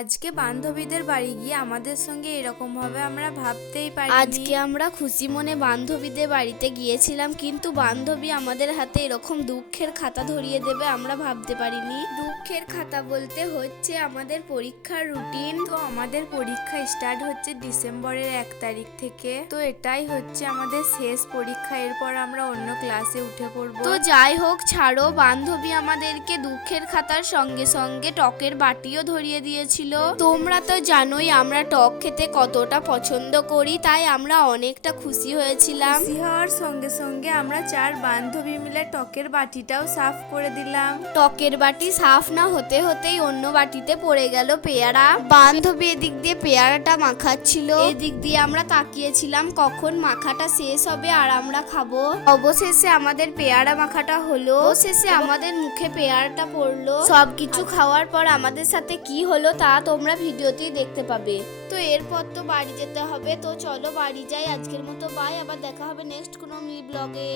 আজকে বান্ধবীদের বাড়ি গিয়ে আমাদের সঙ্গে এরকম হবে আমরা ভাবতেই পারিনি। আজকে আমরা খুশি মনে বান্ধবীদের বাড়িতে গিয়েছিলাম, কিন্তু বান্ধবী আমাদের হাতে এরকম দুঃখের খাতা ধরিয়ে দেবে আমরা ভাবতে পারিনি। দুঃখের খাতা বলতে হচ্ছে আমাদের পরীক্ষার রুটিন। তো আমাদের পরীক্ষা স্টার্ট হচ্ছে ডিসেম্বরের 1 তারিখ থেকে। তো এটাই হচ্ছে আমাদের শেষ পরীক্ষা, এরপর আমরা অন্য ক্লাসে উঠে পড়বো। তো যাই হোক, ছাড়ো। বান্ধবী আমাদেরকে দুঃখের খাতার সঙ্গে সঙ্গে টকের বাটিও ধরিয়ে দিয়েছিল। তোমরা তো জানোই আমরা টক খেতে কতটা পছন্দ করি, তাই আমরা অনেকটা খুশি হয়েছিলাম। খুশি হওয়ার সঙ্গে সঙ্গে আমরা 4 বান্ধবী মিলে টকের বাটিটাও সাফ করে দিলাম। টকের বাটি সাফ না হতে হতেই অন্য বাটিতে পড়ে গেল পেয়ারা। বান্ধবী এদিক দিয়ে পেয়ারাটা মাখাচ্ছিল, এদিক দিয়ে আমরা তাকিয়েছিলাম কখন মাখাটা শেষ হবে আর আমরা খাবো। অবশেষে আমাদের পেয়ারা মাখাটা হলো, অবশেষে আমাদের মুখে পেয়ারাটা পড়লো। সবকিছু খাওয়ার পর আমাদের সাথে কি হলো তা তোমরা ভিডিওতেই দেখতে পাবে। তো এরপর তো বাড়ি যেতে হবে, তো চলো বাড়ি যাই। আজকের মতো বাই, আবার দেখা হবে নেক্সট কোনো ব্লগে।